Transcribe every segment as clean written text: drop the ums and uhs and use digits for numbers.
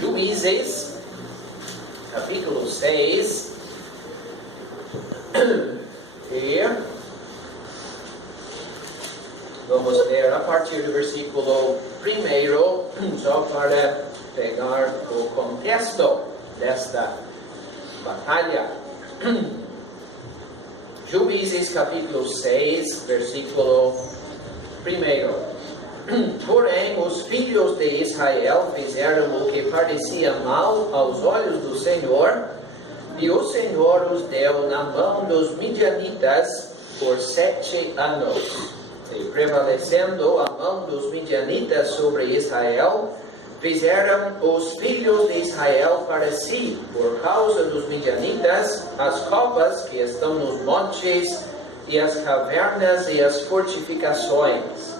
Juízes, capítulo 6, e vamos ler a partir do versículo 1, só para pegar o contexto desta batalha. Juízes, capítulo 6, versículo 1. Porém, os filhos de Israel fizeram o que parecia mal aos olhos do Senhor, e o Senhor os deu na mão dos midianitas por 7 anos. E prevalecendo a mão dos midianitas sobre Israel, fizeram os filhos de Israel para si, por causa dos midianitas, as copas que estão nos montes, e as cavernas e as fortificações.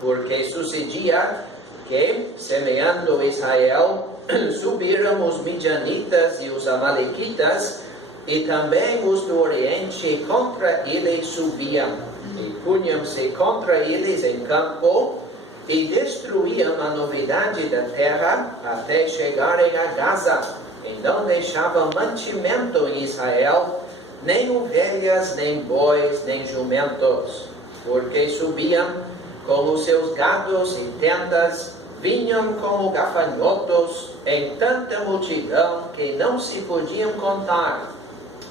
Porque sucedia que, semeando Israel, subiram os midianitas e os amalequitas, e também os do Oriente contra eles subiam, e punham-se contra eles em campo, e destruíam a novidade da terra até chegarem a Gaza, e não deixavam mantimento em Israel, nem ovelhas, nem bois, nem jumentos, porque subiam com os seus gados e tendas, vinham como gafanhotos em tanta multidão que não se podiam contar,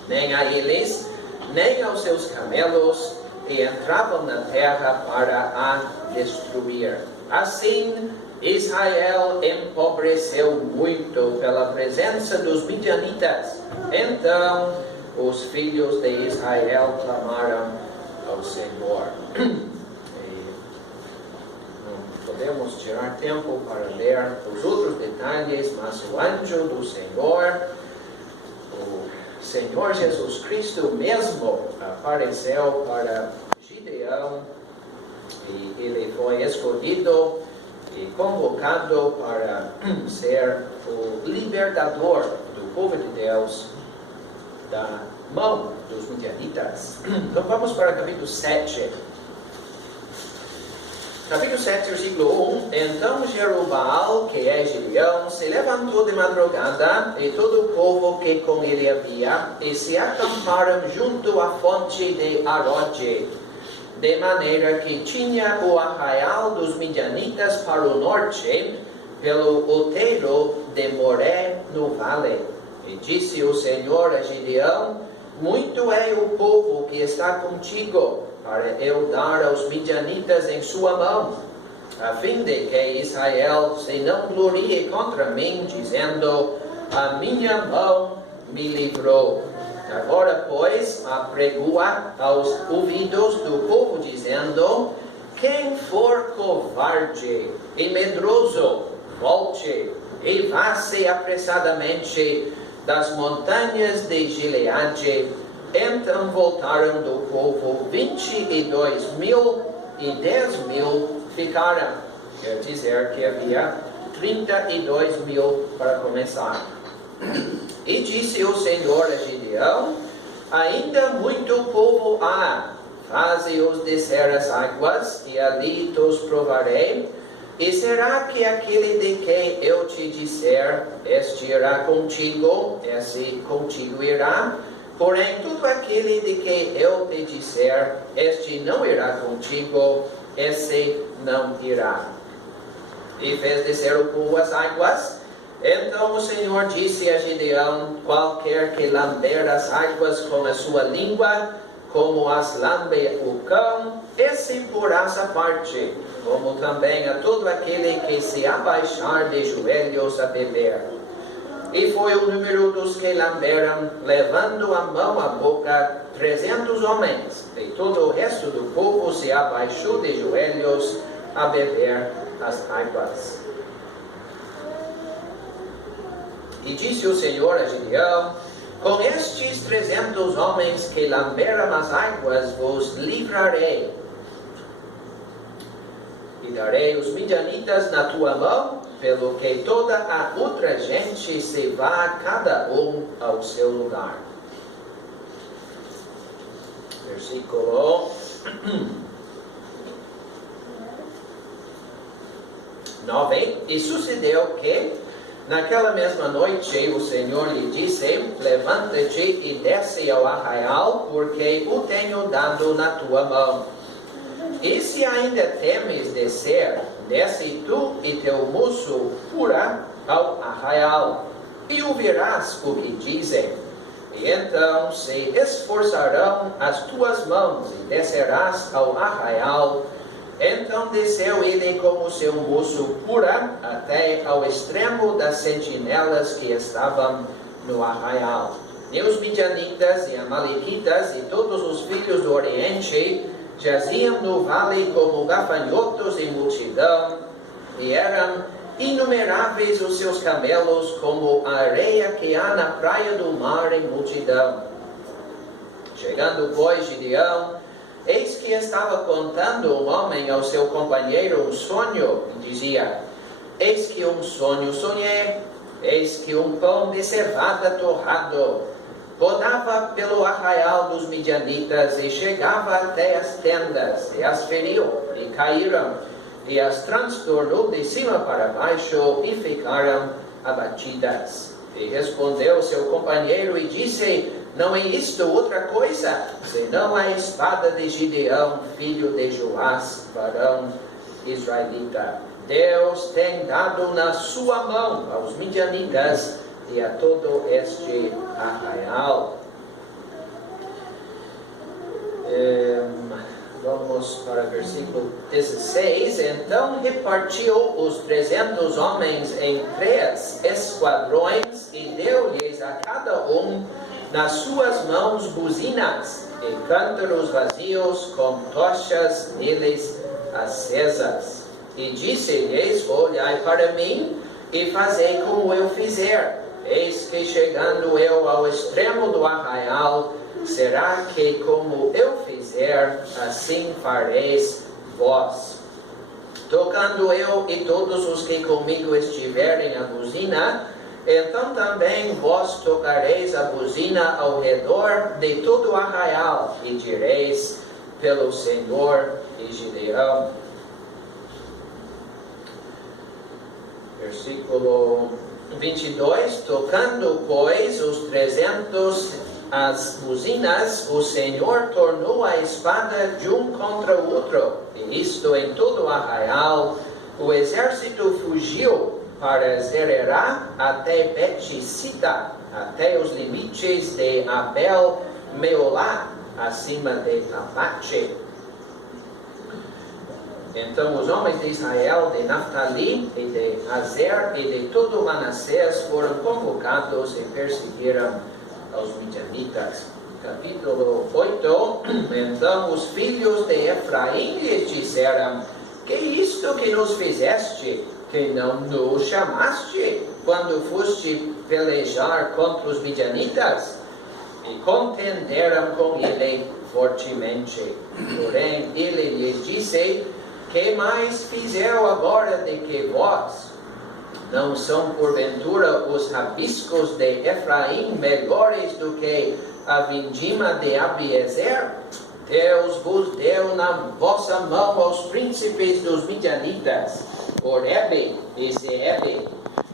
nem a eles, nem aos seus camelos, e entravam na terra para a destruir. Assim, Israel empobreceu muito pela presença dos midianitas. Então, os filhos de Israel clamaram ao Senhor. Podemos tirar tempo para ler os outros detalhes, mas o anjo do Senhor, o Senhor Jesus Cristo mesmo, apareceu para Gideão, e ele foi escolhido e convocado para ser o libertador do povo de Deus da mão dos midianitas. Então vamos para o capítulo 7. Capítulo 7, versículo 1. Então Jerubbaal, que é Gideão, se levantou de madrugada, e todo o povo que com ele havia, e se acamparam junto à fonte de Arode, de maneira que tinha o arraial dos midianitas para o norte, pelo outeiro de Moré no vale. E disse o Senhor a Gideão: muito é o povo que está contigo, para eu dar aos midianitas em sua mão, a fim de que Israel se não glorie contra mim, dizendo: a minha mão me livrou. Agora, pois, apregoa aos ouvidos do povo, dizendo: quem for covarde e medroso, volte e vá-se apressadamente das montanhas de Gileade. Então voltaram do povo 22.000, e 10.000 ficaram. Quer dizer que havia 32.000 para começar. E disse o Senhor a Gideão: ainda muito povo há, faze-os descer as águas, e ali os provarei. E será que aquele de quem eu te disser, este irá contigo, esse contigo irá? Porém, tudo aquele de que eu te disser, este não irá contigo, esse não irá. E fez descer o povo as águas. Então o Senhor disse a Gideão: qualquer que lamber as águas com a sua língua, como as lambe o cão, esse porás à parte, como também a todo aquele que se abaixar de joelhos a beber. E foi o número dos que lamberam, levando a mão à boca, 300 homens, e todo o resto do povo se abaixou de joelhos a beber as águas. E disse o Senhor a Gideão: com estes 300 homens que lamberam as águas vos livrarei, e darei os midianitas na tua mão, pelo que toda a outra gente se vá cada um ao seu lugar. Versículo 9. E sucedeu que, Naquela mesma noite, o Senhor lhe disse: levanta-te e desce ao arraial, porque o tenho dado na tua mão. E se ainda temes descer, desce tu e teu moço pura ao arraial, e ouvirás o que dizem. E então se esforçarão as tuas mãos, e descerás ao arraial. Então desceu ele como seu moço pura até ao extremo das sentinelas que estavam no arraial. E os midianitas e amalequitas e todos os filhos do Oriente jaziam no vale como gafanhotos em multidão, e eram inumeráveis os seus camelos como a areia que há na praia do mar em multidão. Chegando, pois, Gideão, eis que estava contando um homem ao seu companheiro um sonho, e dizia: eis que um sonho sonhei, eis que um pão de cevada torrado rodava pelo arraial dos midianitas e chegava até as tendas, e as feriu, e caíram, e as transtornou de cima para baixo, e ficaram abatidas. E respondeu seu companheiro e disse: não é isto outra coisa, senão a espada de Gideão, filho de Joás, varão israelita. Deus tem dado na sua mão aos midianitas e a todo este arraial. Vamos para o versículo 16. Então repartiu os 300 homens em 3 esquadrões e deu-lhes a cada um nas suas mãos buzinas e cântaros vazios com tochas neles acesas. E disse-lhes: olhai para mim e fazei como eu fizer. Eis que chegando eu ao extremo do arraial, será que como eu fizer, assim fareis vós. Tocando eu e todos os que comigo estiverem a buzina, então também vós tocareis a buzina ao redor de todo o arraial, e direis: pelo Senhor e Gideão. Versículo 22. Tocando, pois, os 300 as buzinas, o Senhor tornou a espada de um contra o outro, e isto em todo o arraial. O exército fugiu para Zererá até Bet-Sita, até os limites de Abel-Meolá, acima de Abate. Então os homens de Israel, de Naftali e de Azer e de todo Manassés foram convocados e perseguiram aos midianitas. Capítulo 8. Então os filhos de Efraim lhes disseram: que isto que nos fizeste, que não nos chamaste quando foste pelejar contra os midianitas? E contenderam com ele fortemente. Porém ele lhes disse: que mais fizeram agora de que vós? Não são porventura os rabiscos de Efraim melhores do que a vindima de Abiezer? Deus vos deu na vossa mão aos príncipes dos midianitas, Oreb e Zeeb.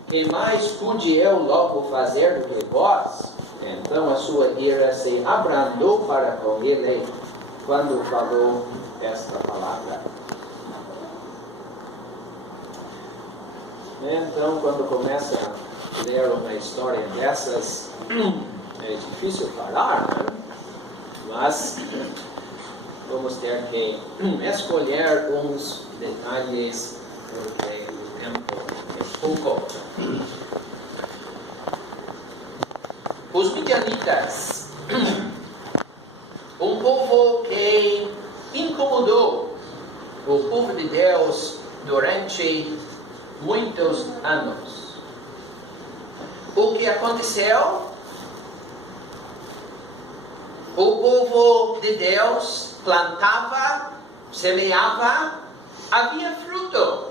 Que mais pude eu logo fazer do que vós? Então a sua ira se abrandou para com ele quando falou esta palavra. Então, quando começa a ler uma história dessas, é difícil parar, né? Mas vamos ter que escolher uns detalhes, porque o tempo é pouco. Os midianitas, um povo que incomodou o povo de Deus durante muitos anos. O que aconteceu? O povo de Deus plantava, semeava, havia fruto.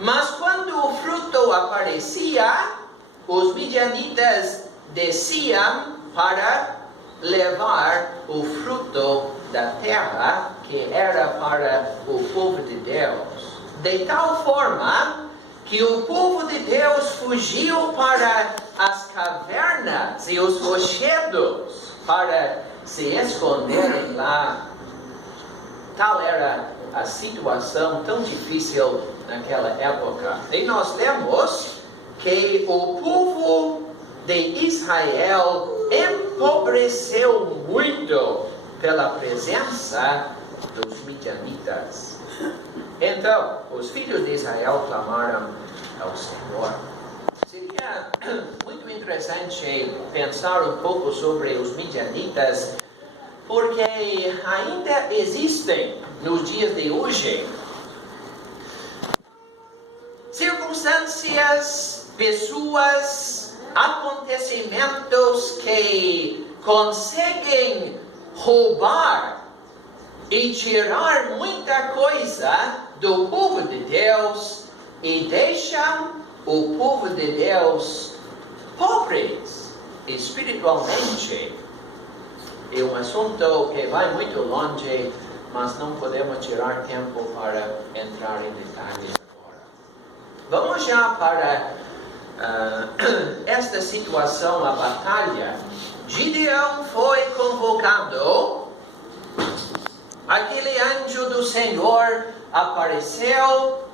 Mas quando o fruto aparecia, os midianitas desciam para levar o fruto da terra que era para o povo de Deus. De tal forma que o povo de Deus fugiu para as cavernas e os rochedos para se esconderem lá. Tal era a situação tão difícil naquela época. E nós lemos que o povo de Israel empobreceu muito pela presença dos midianitas. Então, os filhos de Israel clamaram ao Senhor. Seria muito interessante pensar um pouco sobre os midianitas, porque ainda existem nos dias de hoje circunstâncias, pessoas, acontecimentos que conseguem roubar e tirar muita coisa do povo de Deus e deixam o povo de Deus pobres espiritualmente. É um assunto que vai muito longe, mas não podemos tirar tempo para entrar em detalhes agora. Vamos já para esta situação, a batalha. Gideão foi convocado, aquele anjo do Senhor apareceu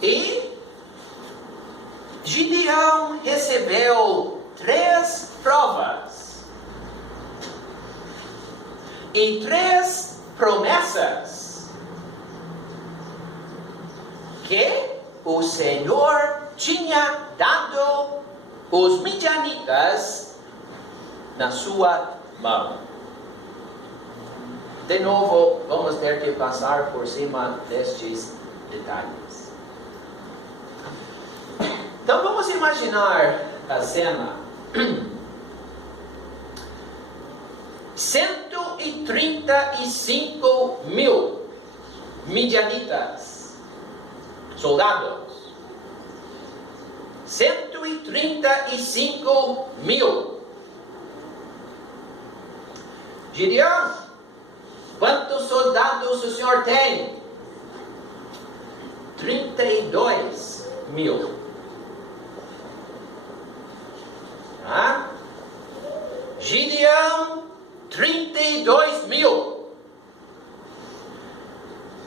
e Gideão recebeu 3 provas e 3 promessas que o Senhor tinha dado os midianitas na sua mão. De novo, vamos ter que passar por cima destes detalhes. Então vamos imaginar a cena. 135 mil midianitas, soldados. 135 mil. Gideão, quantos soldados o senhor tem? 32 mil. Gideão, 32 mil.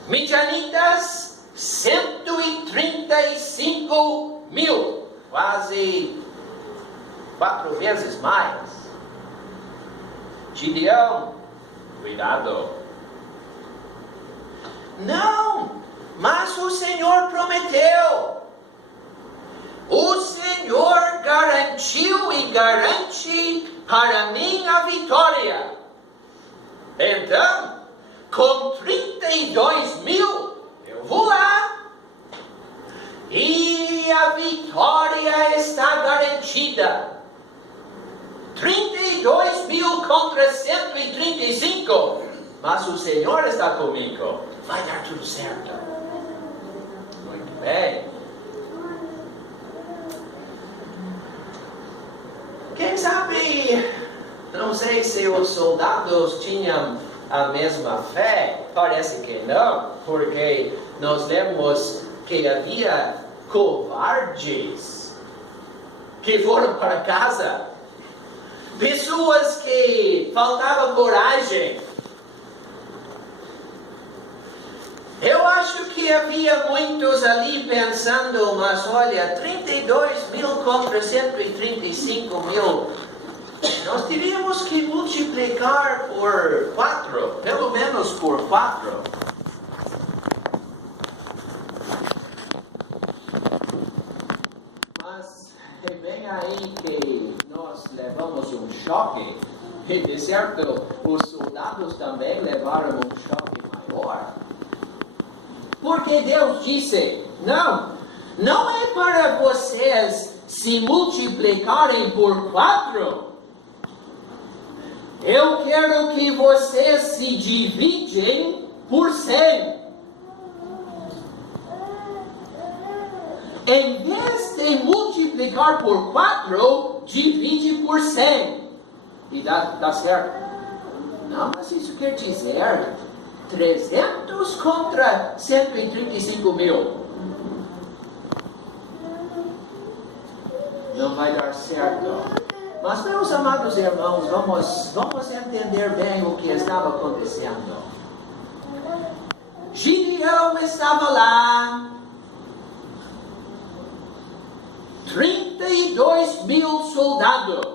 Midianitas, 135 mil. Quase 4 vezes mais. Gideão, cuidado. Não, mas o Senhor prometeu. O Senhor garantiu e garante para mim a vitória. Então, com 32 mil, eu vou lá. E a vitória está garantida. 32 mil contra 135. Mas o Senhor está comigo. Vai dar tudo certo. Muito bem. Quem sabe, não sei se os soldados tinham a mesma fé. Parece que não, porque nós lemos que havia covardes que foram para casa. Pessoas que faltava coragem. Eu acho que havia muitos ali pensando, mas olha, 32 mil contra 135 mil. Nós teríamos que multiplicar por 4, pelo menos por 4. Mas é bem aí que nós levamos um choque. E de certo, os soldados também levaram um choque maior. Porque Deus disse, não é para vocês se multiplicarem por 4. Eu quero que vocês se dividem por 100. Em vez de multiplicar por 4, divide por 100. E dá certo. Não, mas isso quer dizer 300 contra 135 mil. não vai dar certo. Mas, meus amados irmãos, vamos entender bem o que estava acontecendo. Gideão estava lá, 32.000 soldados.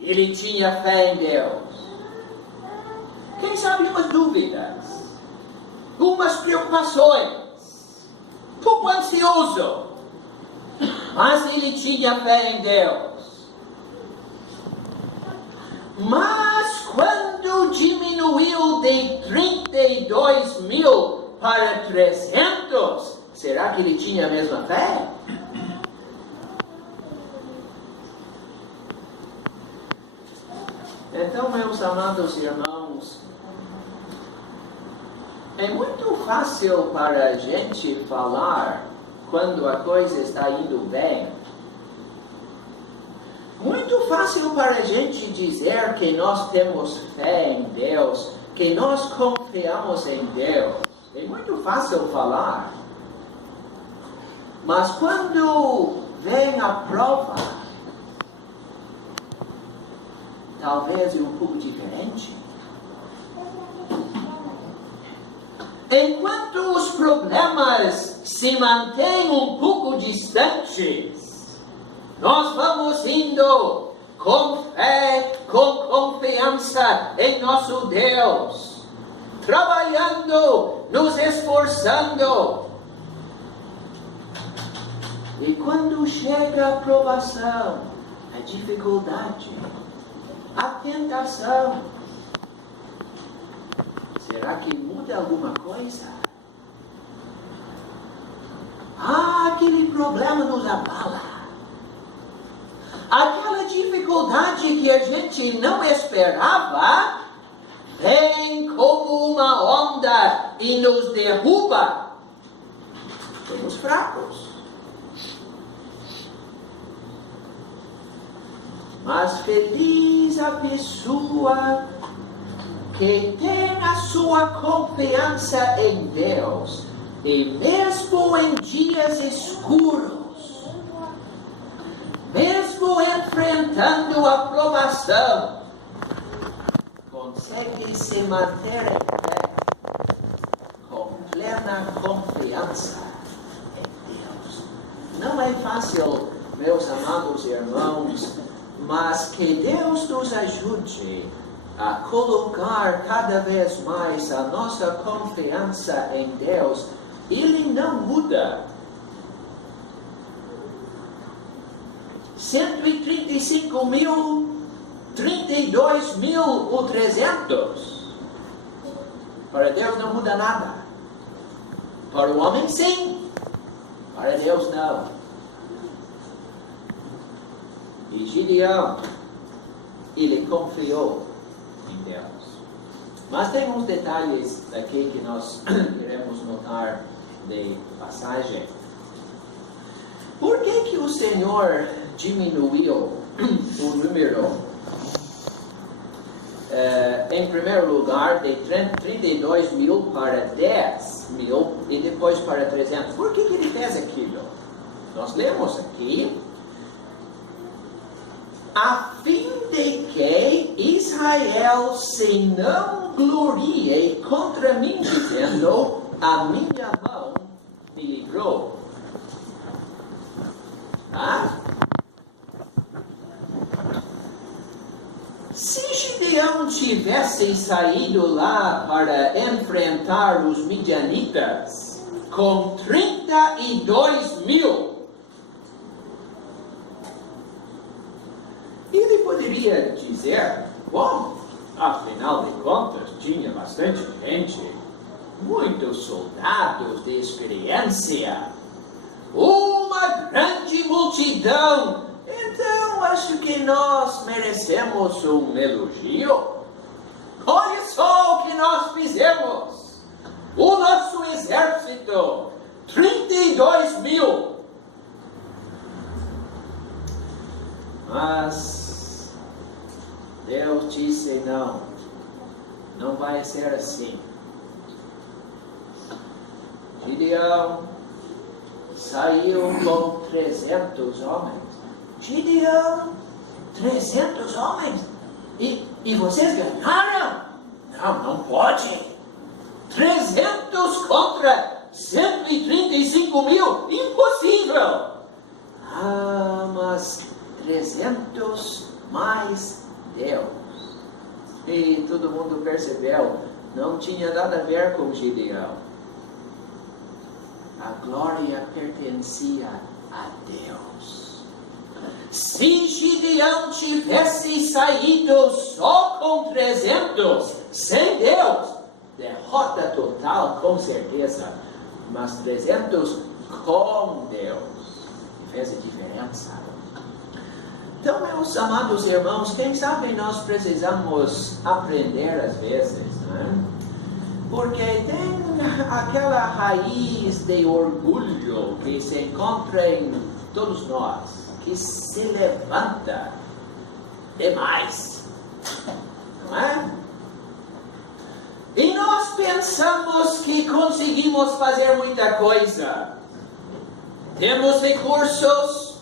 Ele tinha fé em Deus. Quem sabe umas dúvidas, umas preocupações, um pouco ansioso. Mas ele tinha fé em Deus. Mas quando diminuiu de 32.000 para 300, será que ele tinha a mesma fé? Então, meus amados irmãos, é muito fácil para a gente falar quando a coisa está indo bem. Muito fácil para a gente dizer que nós temos fé em Deus, que nós confiamos em Deus. É muito fácil falar. Mas quando vem a prova, talvez é um pouco diferente. Enquanto os problemas se mantêm um pouco distantes, nós vamos indo com fé, com confiança em nosso Deus, trabalhando, nos esforçando. E quando chega a provação, a dificuldade, a tentação, será que muda alguma coisa? Aquele problema nos abala. Aquela dificuldade que a gente não esperava, vem como uma onda e nos derruba. Somos fracos. Mas feliz a pessoa que tem a sua confiança em Deus, e mesmo em dias escuros, mesmo enfrentando a provação, consegue se manter em pé, com plena confiança em Deus. Não é fácil, meus amados irmãos, mas que Deus nos ajude a colocar cada vez mais a nossa confiança em Deus. Ele não muda. 135.000, 32.000 ou 300. Para Deus não muda nada. Para o homem sim, para Deus não. E Gideão, ele confiou em Deus. Mas tem uns detalhes aqui que nós queremos notar de passagem. Por que o Senhor diminuiu o número? Em primeiro lugar, de 32.000 para 10.000 e depois para 300. Por que ele fez aquilo? Nós lemos aqui, a fim de que Israel se não glorie contra mim, dizendo, a minha mão me livrou. Se Gideão tivesse saído lá para enfrentar os midianitas com 32.000, ele poderia dizer, bom, afinal de contas, tinha bastante gente, muitos soldados de experiência, uma grande multidão, então acho que nós merecemos um elogio. Olha só o que nós fizemos, o nosso exército, 32.000. Mas Deus disse não, não vai ser assim. Gideão, saiu com 300 homens. Gideão, 300 homens? E vocês ganharam? Não pode. 300 contra 135 mil? Impossível! Mas 300 mais Deus. E todo mundo percebeu, não tinha nada a ver com Gideão. A glória pertencia a Deus. Se Gideão tivesse saído só com 300, sem Deus, derrota total, com certeza. Mas 300 com Deus fez a diferença. Então, meus amados irmãos, quem sabe nós precisamos aprender às vezes, não é? Porque tem aquela raiz de orgulho que se encontra em todos nós, que se levanta demais, não é? E nós pensamos que conseguimos fazer muita coisa. Temos recursos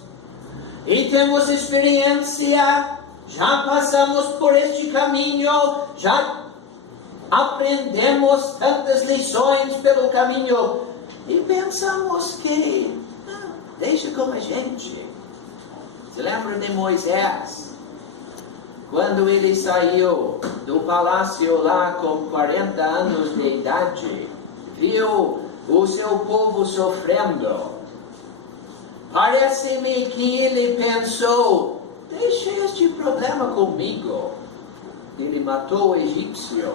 e temos experiência, já passamos por este caminho, já aprendemos tantas lições pelo caminho e pensamos que deixa com a gente. Se lembra de Moisés? Quando ele saiu do palácio lá com 40 anos de idade, viu o seu povo sofrendo. Parece-me que ele pensou, deixa este problema comigo. Ele matou o egípcio.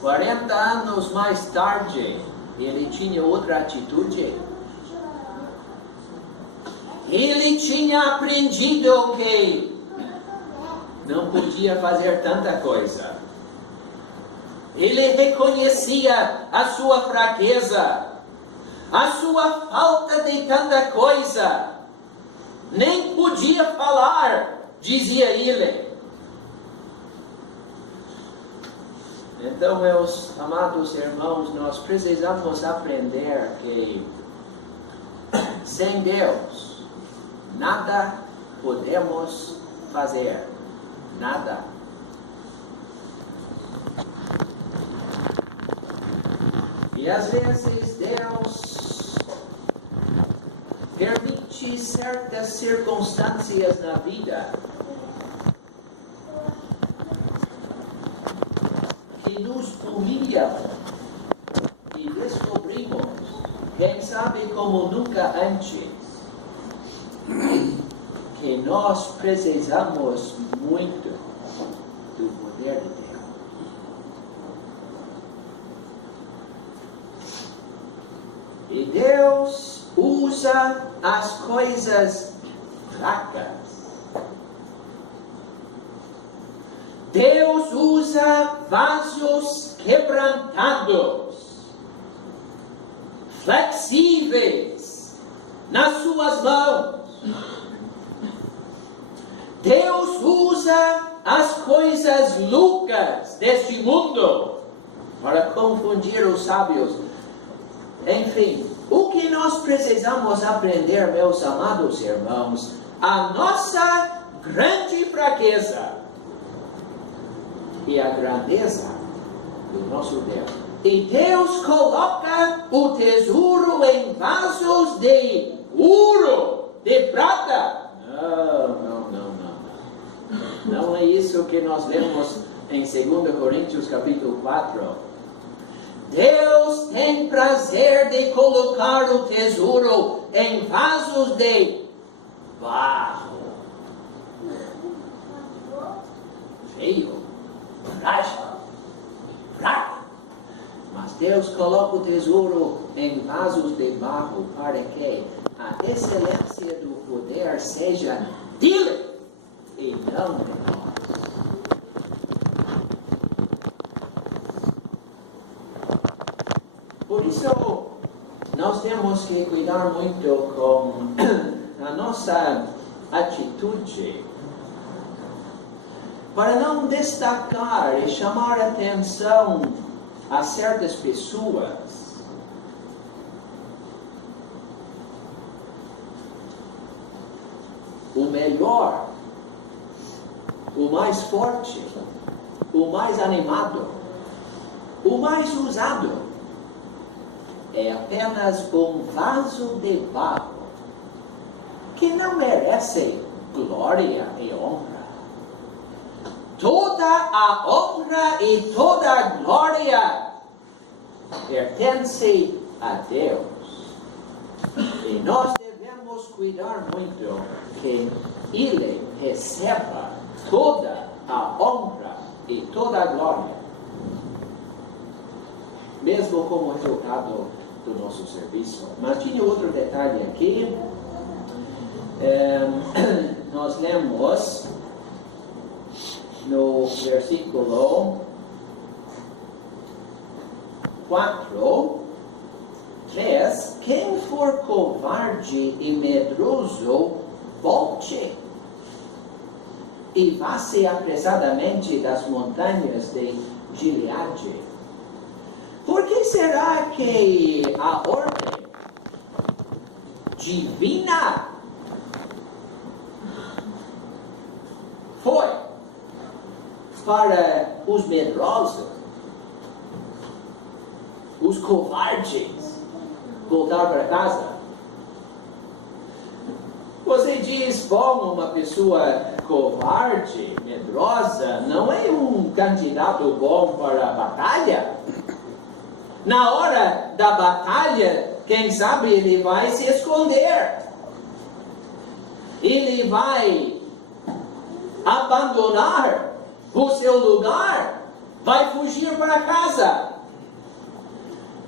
40 anos mais tarde, ele tinha outra atitude. Ele tinha aprendido que não podia fazer tanta coisa. Ele reconhecia a sua fraqueza, a sua falta de tanta coisa. Nem podia falar, dizia ele. Então, meus amados irmãos, nós precisamos aprender que sem Deus nada podemos fazer. Nada. E às vezes Deus permite certas circunstâncias na vida que nos humilham e descobrimos, quem sabe como nunca antes, que nós precisamos muito do poder de Deus. E Deus usa as coisas fracas. Deus usa vasos quebrantados, flexíveis nas suas mãos. Deus usa as coisas loucas deste mundo para confundir os sábios. Enfim, o que nós precisamos aprender, meus amados irmãos, a nossa grande fraqueza e a grandeza do nosso Deus. E Deus coloca o tesouro em vasos de ouro, de prata. Não é isso que nós lemos em 2 Coríntios capítulo 4. Deus tem prazer de colocar o tesouro em vasos de barro. Feio, frágil, fraco. Mas Deus coloca o tesouro em vasos de barro para que a excelência do poder seja dele e não de nós. Por isso, nós temos que cuidar muito com a nossa atitude para não destacar e chamar atenção a certas pessoas o melhor, o mais forte, o mais animado, o mais usado, é apenas um vaso de barro que não merece glória e honra. Toda a honra e toda a glória pertence a Deus. E nós devemos cuidar muito que Ele receba toda a honra e toda a glória, mesmo como resultado do nosso serviço. Mas tinha outro detalhe aqui. Nós lemos no versículo 4, 3, quem for covarde e medroso, volte e vá-se apressadamente das montanhas de Gileade. Por que será que a ordem divina foi para os medrosos, os covardes, voltar para casa? Você diz, bom, uma pessoa covarde, medrosa, não é um candidato bom para a batalha? Na hora da batalha, quem sabe ele vai se esconder. Ele vai abandonar o seu lugar, vai fugir para casa.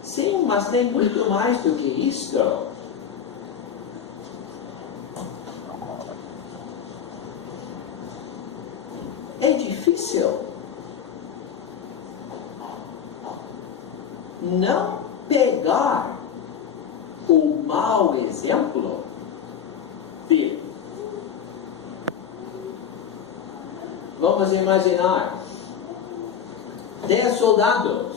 Sim, mas tem muito mais do que isto. É difícil não pegar o mau exemplo dele. Vamos imaginar 10 soldados,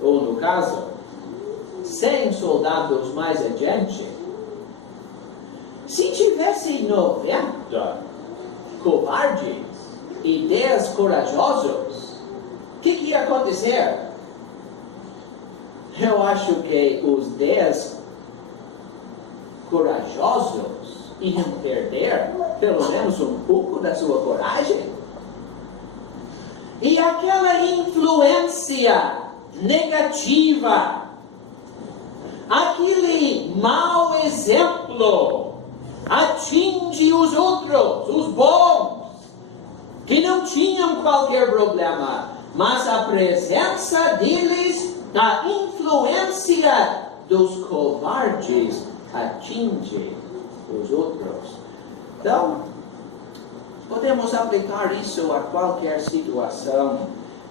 ou no caso, 100 soldados mais adiante. Se tivesse 90 covardes e 10 corajosos, o que ia acontecer? Eu acho que os 10 corajosos iam perder pelo menos um pouco da sua coragem. E aquela influência negativa, aquele mau exemplo, atinge os outros, os bons, que não tinham qualquer problema, mas a presença deles, a influência dos covardes, atinge os outros. Então, podemos aplicar isso a qualquer situação.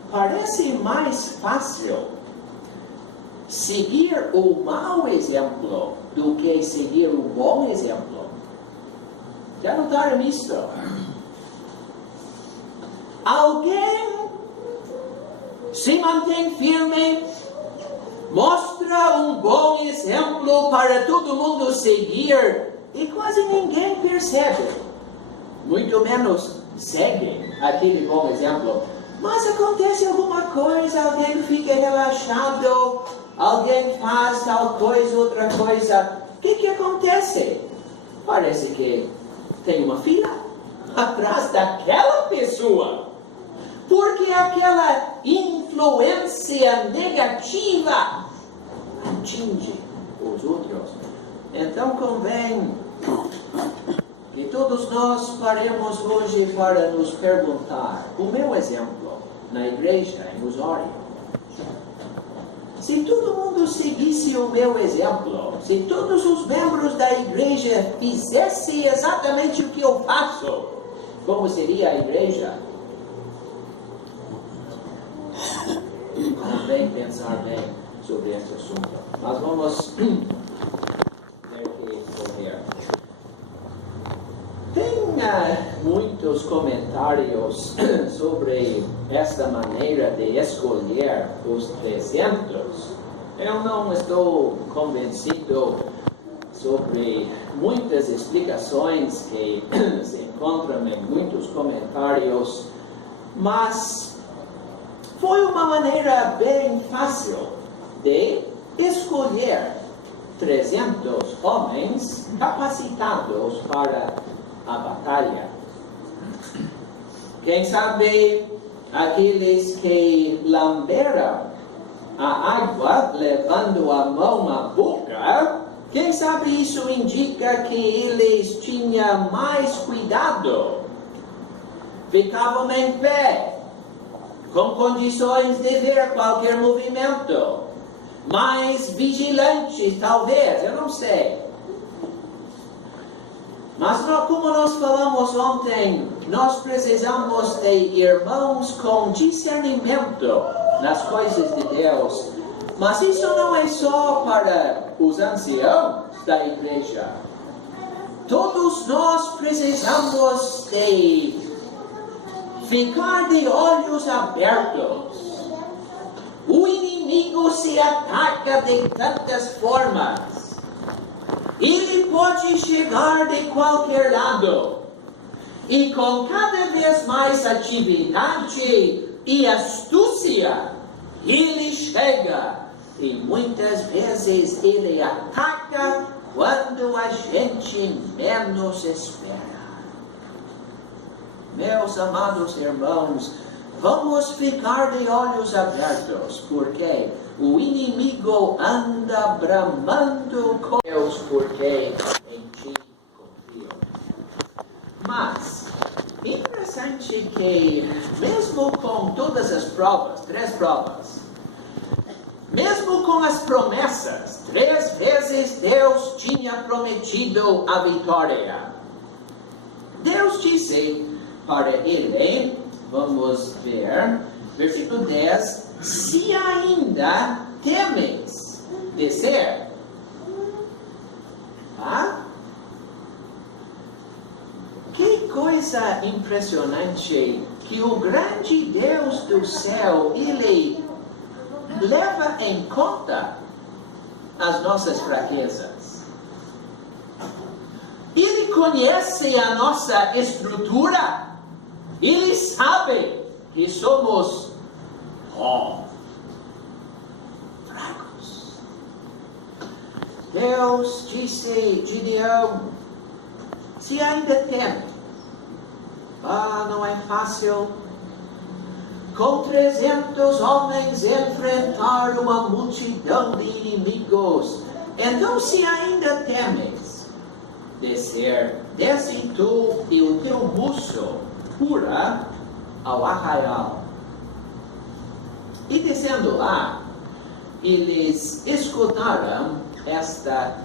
Parece mais fácil seguir o mau exemplo do que seguir o bom exemplo. Já notaram isso? Alguém se mantém firme, mostra um bom exemplo para todo mundo seguir e quase ninguém percebe, muito menos segue aquele bom exemplo. Mas acontece alguma coisa, alguém fica relaxado, alguém faz tal coisa, outra coisa. O que acontece? Parece que tem uma fila atrás daquela pessoa, porque aquela influência negativa atinge os outros. Então convém que todos nós paremos hoje para nos perguntar: o meu exemplo na igreja, em Osório, se todo mundo seguisse o meu exemplo, se todos os membros da igreja fizessem exatamente o que eu faço, como seria a igreja? Convém pensar bem sobre esse assunto. Mas vamos ter que correr. Tem muitos comentários sobre esta maneira de escolher os 300. Eu não estou convencido sobre muitas explicações que se encontram em muitos comentários, mas foi uma maneira bem fácil de escolher 300 homens capacitados para a batalha. Quem sabe aqueles que lamberam a água levando a mão à boca, quem sabe isso indica que eles tinham mais cuidado. Ficavam em pé, com condições de ver qualquer movimento, mais vigilantes talvez, eu não sei. Mas como nós falamos ontem, nós precisamos de irmãos com discernimento nas coisas de Deus. Mas isso não é só para os anciãos da igreja. Todos nós precisamos de ficar de olhos abertos. O inimigo se ataca de tantas formas. Ele pode chegar de qualquer lado. E com cada vez mais atividade e astúcia, ele chega. E muitas vezes ele ataca quando a gente menos espera. Meus amados irmãos, vamos ficar de olhos abertos, porque o inimigo anda bramando com Deus, porque em ti confio. Mas, interessante que, mesmo com todas as provas, 3 provas, mesmo com as promessas, 3 vezes Deus tinha prometido a vitória. Deus disse para ele, vamos ver, versículo 10, se ainda temes descer. Que coisa impressionante que o grande Deus do céu, ele leva em conta as nossas fraquezas. Ele conhece a nossa estrutura. Ele sabe que somos fracos. Deus disse, Gideão, se ainda teme, não é fácil com 300 homens enfrentar uma multidão de inimigos. Então, se ainda temes desce tu e o teu buço pura ao arraial. E descendo lá, eles escutaram esta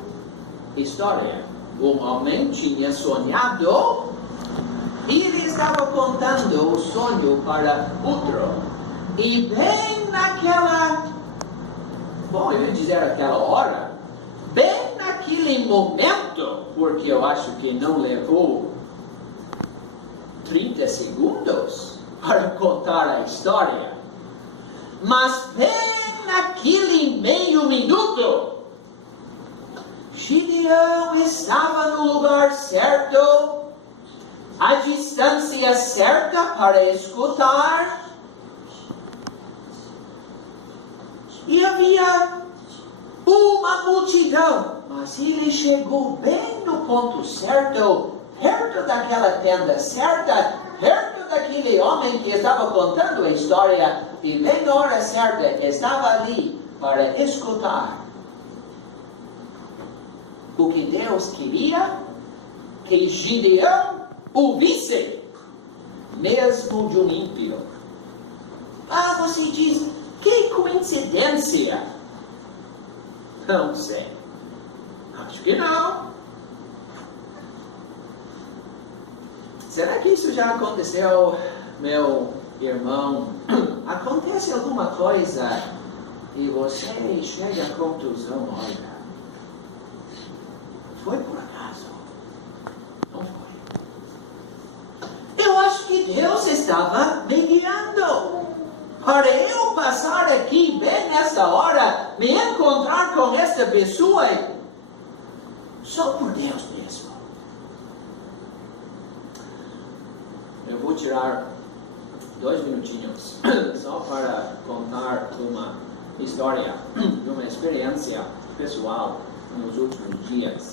história. Um homem tinha sonhado e ele estava contando o sonho para outro. E bem naquela, eu ia dizer aquela hora, bem naquele momento, porque eu acho que não levou 30 segundos para contar a história, mas bem naquele meio minuto, Gideão estava no lugar certo, a distância certa para escutar, e havia uma multidão, mas ele chegou bem no ponto certo, perto daquela tenda certa, perto daquele homem que estava contando a história, e bem na hora certa estava ali para escutar. O que Deus queria que Gideão ouvisse, mesmo de um ímpio. Você diz, que coincidência? Não sei. Acho que não. Será que isso já aconteceu, meu irmão? Acontece alguma coisa e você chega à conclusão, olha, foi por acaso? Não foi. Eu acho que Deus estava me guiando para eu passar aqui bem nessa hora, me encontrar com essa pessoa. Só por Deus mesmo. Eu vou tirar 2 minutinhos só para contar uma história, uma experiência pessoal nos últimos dias.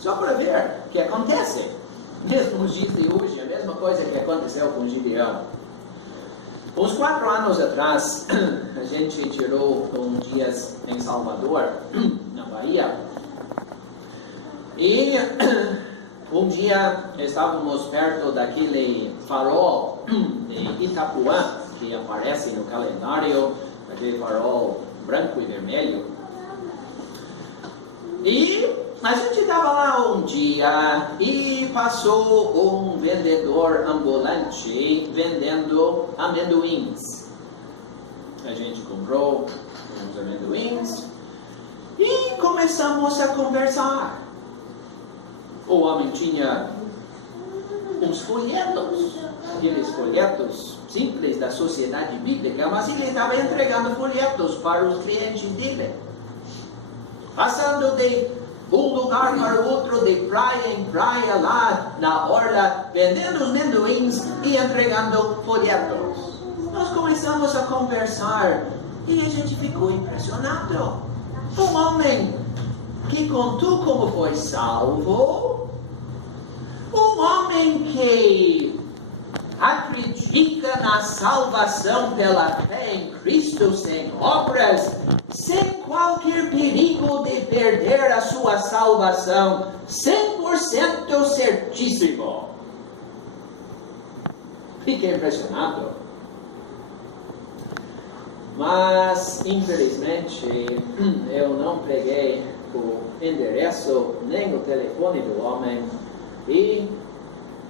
Só para ver o que acontece. Mesmo nos dias de hoje, a mesma coisa que aconteceu com Gideão. Uns 4 anos atrás, a gente tirou dias em Salvador, na Bahia. E um dia estávamos perto daquele farol de Itapuã, que aparece no calendário, aquele farol branco e vermelho. E a gente estava lá um dia e passou um vendedor ambulante vendendo amendoins. A gente comprou uns amendoins e começamos a conversar. O homem tinha uns folhetos, aqueles folhetos simples da sociedade bíblica, mas ele estava entregando folhetos para os clientes dele. Passando de um lugar para o outro, de praia em praia, lá na orla, vendendo os amendoins e entregando folhetos. Nós começamos a conversar e a gente ficou impressionado. Um homem que contou como foi salvo, um homem que acredita na salvação pela fé em Cristo sem obras, sem qualquer perigo de perder a sua salvação, 100% certíssimo. Fiquei impressionado. Mas, infelizmente, eu não peguei o endereço nem o telefone do homem e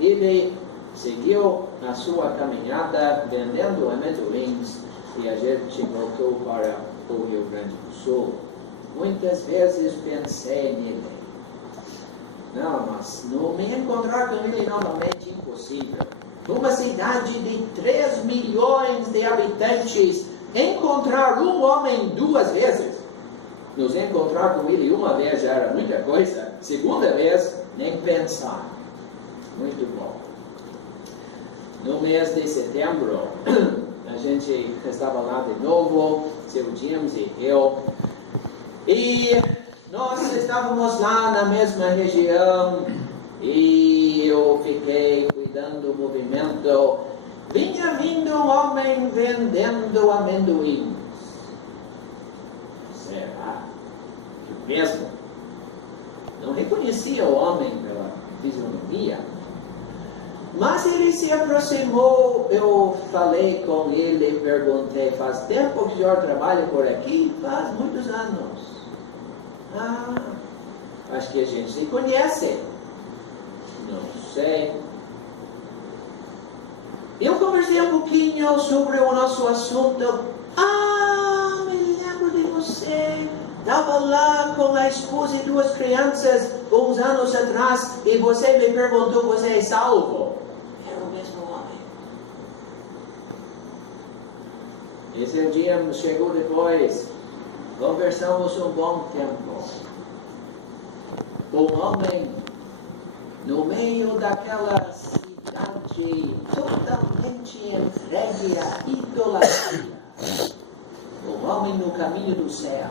ele seguiu a sua caminhada vendendo amendoins e a gente voltou para o Rio Grande do Sul. Muitas vezes pensei nele. Não, mas não me encontrar com ele novamente impossível. Numa cidade de 3 milhões de habitantes, encontrar um homem 2 vezes. Nos encontrar com ele uma vez já era muita coisa. Segunda vez, nem pensar. Muito bom. No mês de setembro, a gente estava lá de novo, seu James e eu, e nós estávamos lá na mesma região, e eu fiquei cuidando do movimento. Vinha vindo um homem vendendo amendoins. Será que mesmo? Não reconhecia o homem pela fisionomia. Mas ele se aproximou, eu falei com ele, perguntei, faz tempo que o senhor trabalha por aqui? Faz muitos anos. Acho que a gente se conhece. Não sei. Eu conversei um pouquinho sobre o nosso assunto. Me lembro de você. Estava lá com a esposa e 2 crianças uns anos atrás e você me perguntou, você é salvo? Era o mesmo homem. Esse dia chegou depois. Conversamos um bom tempo. Um homem no meio daquela cidade totalmente entregue à idolatria. Um homem no caminho do céu.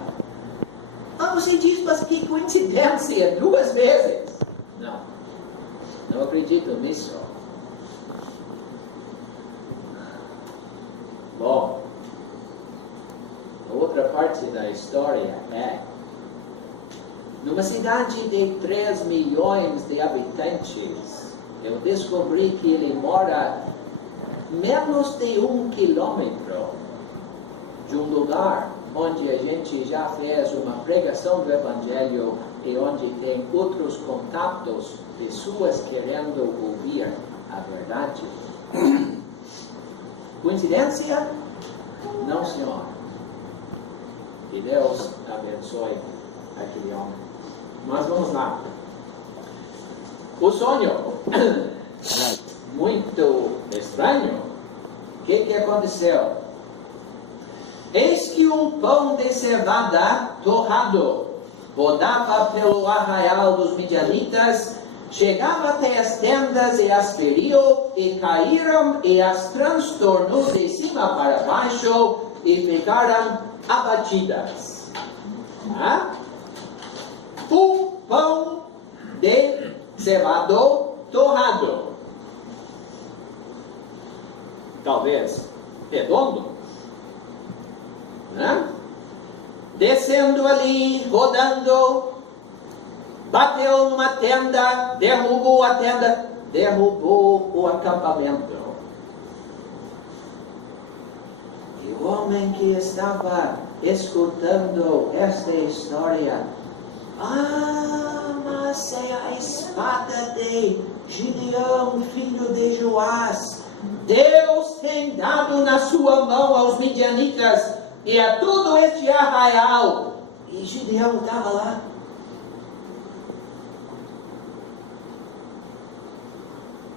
Você diz, mas que coincidência, 2 vezes. Não acredito nisso. Bom, outra parte da história é, numa cidade de 3 milhões de habitantes, eu descobri que ele mora menos de 1 quilômetro de um lugar onde a gente já fez uma pregação do Evangelho e onde tem outros contatos, pessoas querendo ouvir a verdade. Coincidência? Não, senhor. Que Deus abençoe aquele homem. Mas vamos lá. O sonho, muito estranho. O que aconteceu? Eis que um pão de cevada torrado rodava pelo arraial dos midianitas, chegava até as tendas e as feriu, e caíram e as transtornou de cima para baixo, e ficaram abatidas. Um pão de cevado torrado, talvez redondo, descendo ali, rodando, bateu numa tenda, derrubou a tenda, derrubou o acampamento. E o homem que estava escutando esta história, mas é a espada de Gideão, filho de Joás. Deus tem dado na sua mão aos midianitas e a todo este arraial. E Gideão estava lá.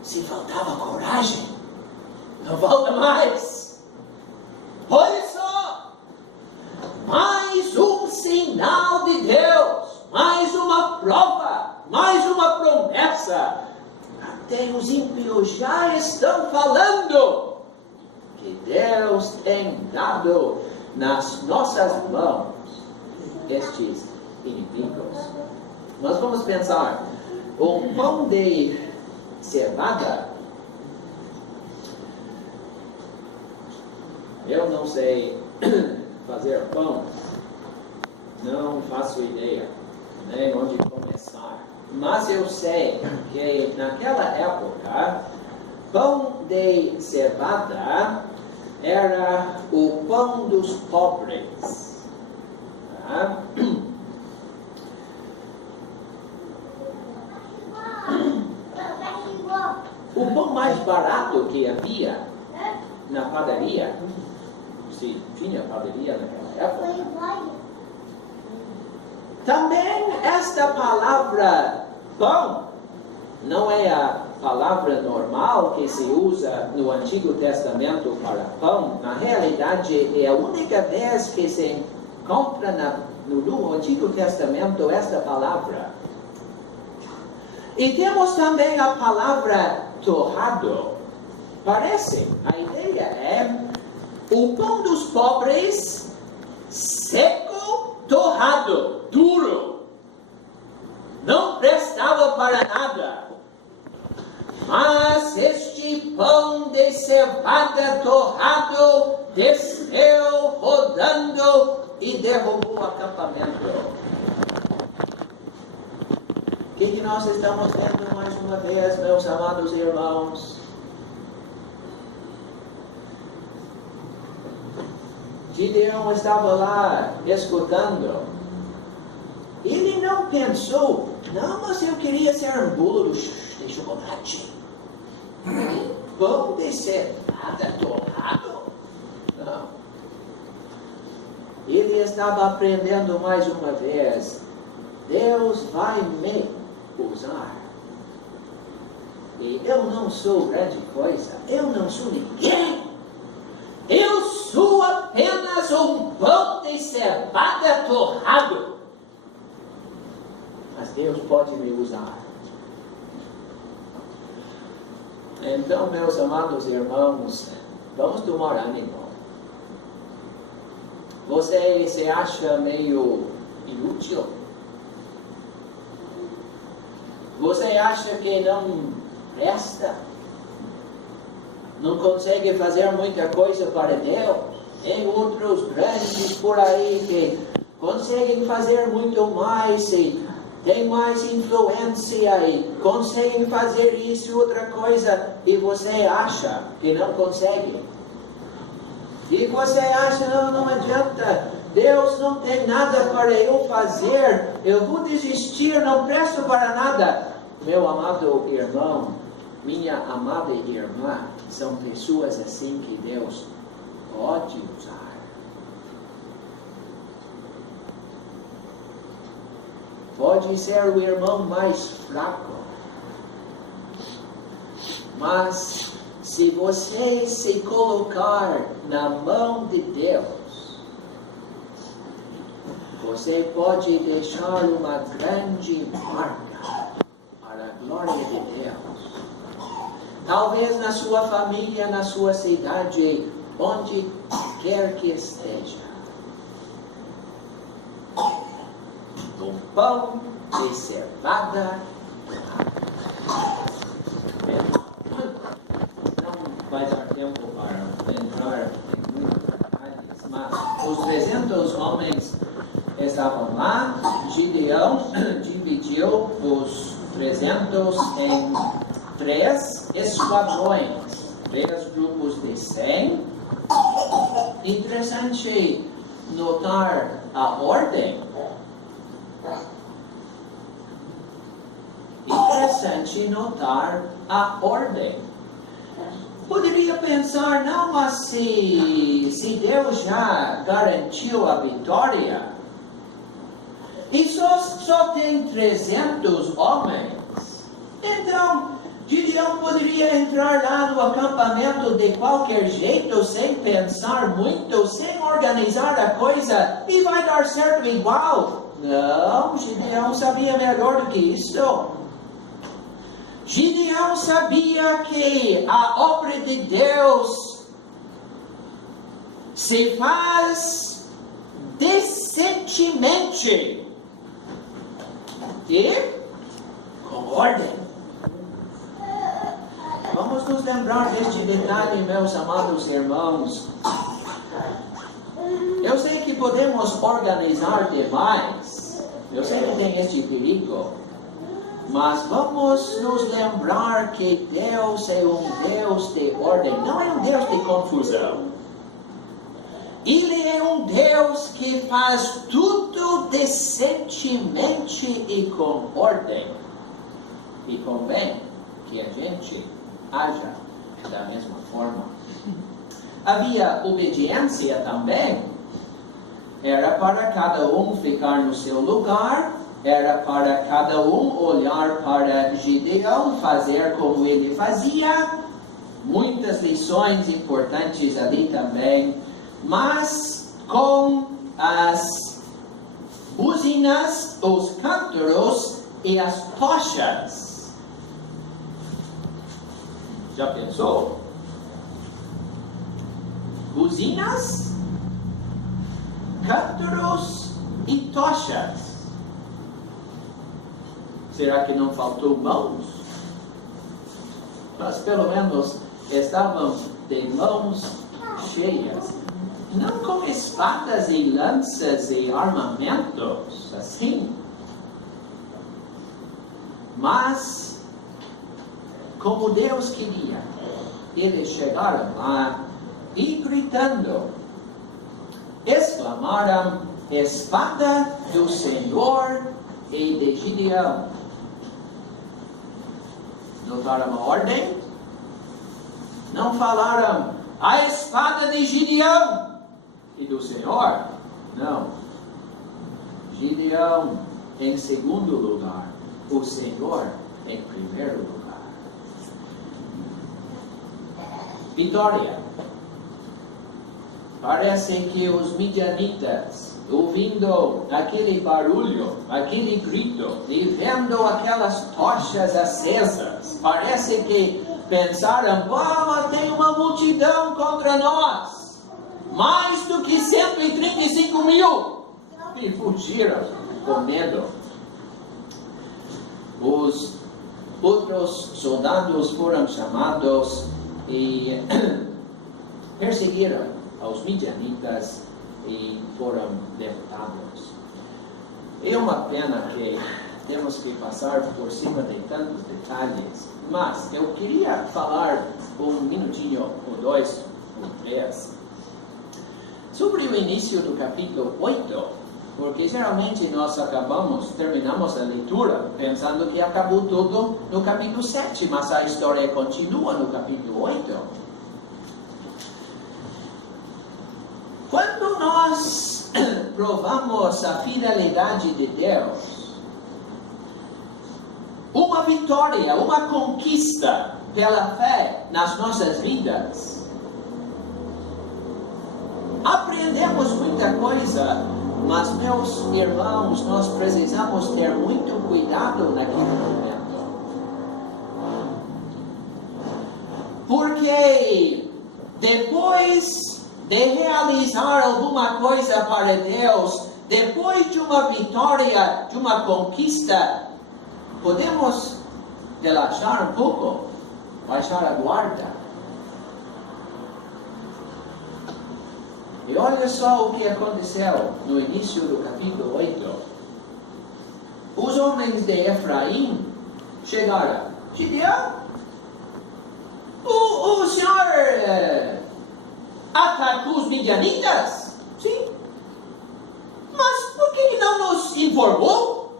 Se faltava coragem, não falta mais. Olha só, mais um sinal de Deus, mais uma prova, mais uma promessa. Até os ímpios já estão falando que Deus tem dado nas nossas mãos estes inimigos. Nós vamos pensar, um pão de cevada, eu não sei fazer pão, não faço ideia nem onde começar, mas eu sei que naquela época pão de cevada era o pão dos pobres. O pão mais barato que havia na padaria, se tinha padaria naquela época, também esta palavra pão não é a palavra normal que se usa no Antigo Testamento para pão. Na realidade, é a única vez que se encontra no Antigo Testamento esta palavra. E temos também a palavra torrado. Parece, a ideia é o pão dos pobres, seco, torrado, duro. Não prestava para nada. Mas este pão de cevada torrado desceu rodando e derrubou o acampamento. O que nós estamos vendo mais uma vez, meus amados irmãos? Gideão estava lá escutando. Ele não pensou, não, mas eu queria ser um bolo de chocolate. Pão de cevada torrado. Não. Ele estava aprendendo mais uma vez. Deus vai me usar. E eu não sou grande coisa. Eu não sou ninguém. Eu sou apenas um pão de cevada torrado. Mas Deus pode me usar. Então, meus amados irmãos, vamos tomar ânimo. Você se acha meio inútil? Você acha que não presta? Não consegue fazer muita coisa para Deus? Tem outros grandes por aí que conseguem fazer muito mais e tem mais influência e conseguem fazer isso e outra coisa, e você acha que não consegue. E você acha, não adianta, Deus não tem nada para eu fazer, eu vou desistir, não presto para nada. Meu amado irmão, minha amada irmã, são pessoas assim que Deus pode usar. Pode ser o irmão mais fraco, mas se você se colocar na mão de Deus, você pode deixar uma grande marca para a glória de Deus. Talvez na sua família, na sua cidade, onde quer que esteja. Um pão de cevada. Não vai dar tempo para entrar em muitos detalhes, mas os 300 homens estavam lá. Gideão dividiu os 300 em 3 esquadrões, 3 grupos de 100. Interessante notar a ordem. Interessante notar a ordem. Poderia pensar, não, mas se Deus já garantiu a vitória, e só tem 300 homens, então Gideão poderia entrar lá no acampamento de qualquer jeito, sem pensar muito, sem organizar a coisa, e vai dar certo igual. Não, Gideão sabia melhor do que isso. Gideão sabia que a obra de Deus se faz decentemente e com ordem. Vamos nos lembrar deste detalhe, meus amados irmãos. Eu sei que podemos organizar demais. Eu sei que tem este perigo. Mas vamos nos lembrar que Deus é um Deus de ordem. Não é um Deus de confusão. Ele é um Deus que faz tudo decentemente e com ordem. E convém que a gente haja da mesma forma. Havia obediência também. Era para cada um ficar no seu lugar. Era para cada um olhar para Gideão, fazer como ele fazia. Muitas lições importantes ali também. Mas com as buzinas, os cântaros e as tochas. Já pensou? Buzinas, cântaros e tochas. Será que não faltou mãos? Mas pelo menos estavam de mãos cheias. Não com espadas e lanças e armamentos, assim. Mas, como Deus queria, eles chegaram lá e gritando, exclamaram, espada do Senhor e de Gideão. Notaram a ordem? Não falaram a espada de Gideão e do Senhor. Não. Gideão em segundo lugar. O Senhor em primeiro lugar. Vitória. Parece que os midianitas, ouvindo aquele barulho, aquele grito, e vendo aquelas tochas acesas, parece que pensaram, mas tem uma multidão contra nós, mais do que 135 mil, e fugiram com medo. Os outros soldados foram chamados e perseguiram aos midianitas e foram derrotados. É uma pena que temos que passar por cima de tantos detalhes, mas eu queria falar um minutinho, ou 2, ou 3, sobre o início do capítulo 8, porque geralmente nós terminamos a leitura pensando que acabou tudo no capítulo 7, mas a história continua no capítulo 8. Quando nós provamos a fidelidade de Deus, uma vitória, uma conquista pela fé nas nossas vidas, aprendemos muita coisa Mas, meus irmãos, nós precisamos ter muito cuidado naquele momento. Porque depois de realizar alguma coisa para Deus, depois de uma vitória, de uma conquista, podemos relaxar um pouco, baixar a guarda. E olha só o que aconteceu no início do capítulo 8. Os homens de Efraim chegaram. Gideão, o senhor atacou os midianitas? Sim. Mas por que não nos informou?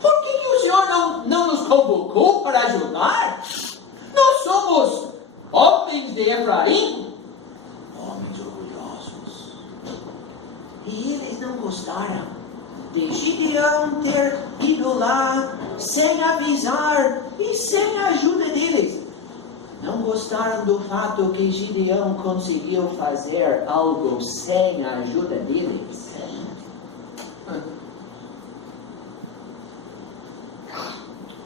Por que o senhor não nos convocou para ajudar? Nós somos homens de Efraim. Homens orgulhosos. E eles não gostaram de Gideão ter ido lá sem avisar e sem a ajuda deles. Não gostaram do fato que Gideão conseguiu fazer algo sem a ajuda deles.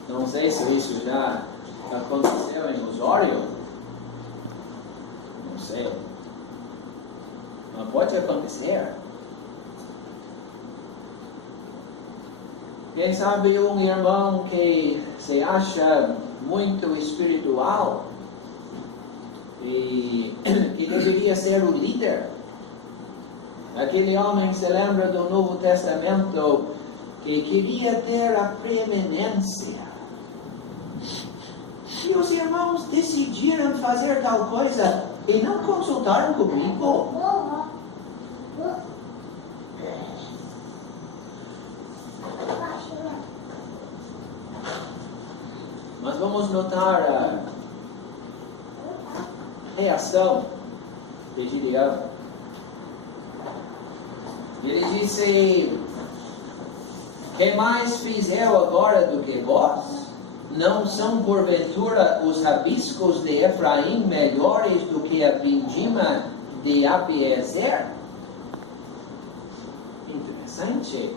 Não sei se isso já aconteceu em Osório. Não sei. Mas pode acontecer. Quem sabe um irmão que se acha muito espiritual e deveria ser o líder. Aquele homem se lembra do Novo Testamento que queria ter a preeminência. E os irmãos decidiram fazer tal coisa e não consultaram comigo. Mas vamos notar a reação de Gideão. Ele disse: que mais fiz eu agora do que vós? Não são porventura os rabiscos de Efraim melhores do que a vindima de Abiezer? Interessante.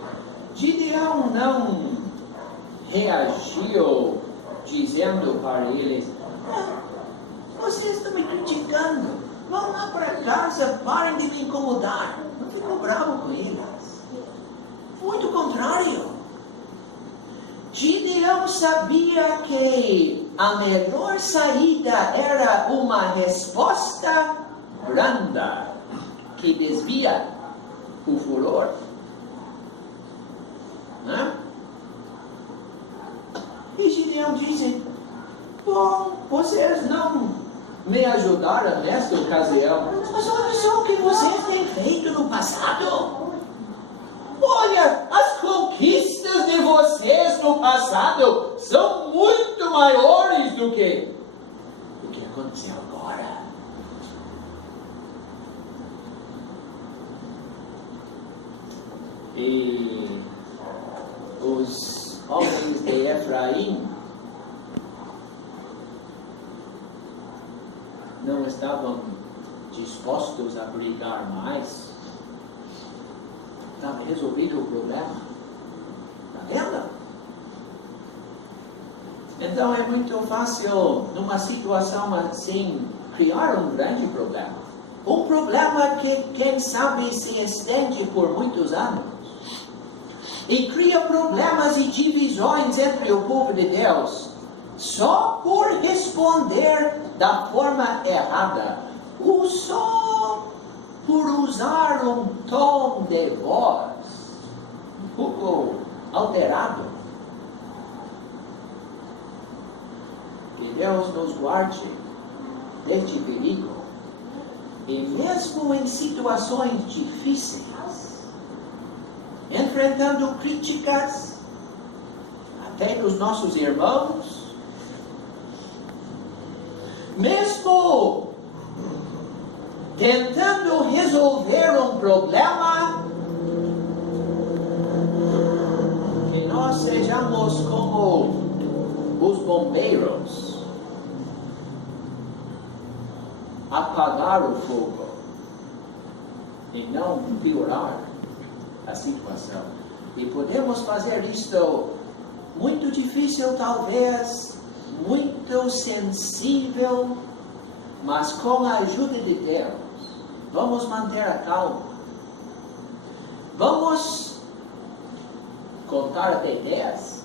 Gideão não reagiu dizendo para eles: vocês estão me criticando, vão lá para casa, parem de me incomodar. Não ficou bravo com eles. Muito contrário. Gideão sabia que a melhor saída era uma resposta branda, que desvia o furor. E Gideão disse: bom, vocês não me ajudaram nesta ocasião, mas olha só o que vocês têm feito no passado. Olha, as conquistas de vocês no passado são muito maiores do que aconteceu agora. E os homens de Efraim não estavam dispostos a brigar mais. Estava resolvido o problema. Está vendo? Então é muito fácil, numa situação assim, criar um grande problema. Um problema que, quem sabe, se estende por muitos anos. E cria problemas e divisões entre o povo de Deus, só por responder da forma errada, ou só por usar um tom de voz um pouco alterado. Que Deus nos guarde deste perigo. E mesmo em situações difíceis, enfrentando críticas, até dos nossos irmãos, mesmo tentando resolver um problema, que nós sejamos como os bombeiros, apagar o fogo e não piorar a situação. E podemos fazer isto muito difícil, talvez, muito sensível, mas com a ajuda de Deus, vamos manter a calma. Vamos contar até 10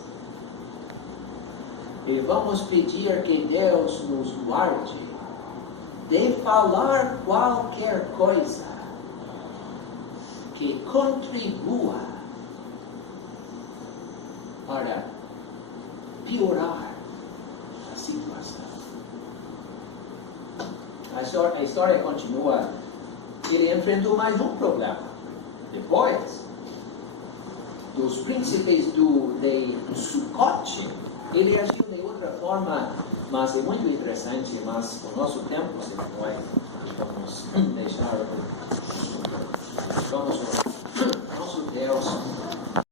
e vamos pedir que Deus nos guarde de falar qualquer coisa que contribua para piorar a situação. A história continua. Ele enfrentou mais um problema. Depois dos príncipes do Sucote, ele agiu de outra forma, mas é muito interessante. Mas o nosso tempo se foi. Vamos deixar. Vamos orar. Nosso Deus.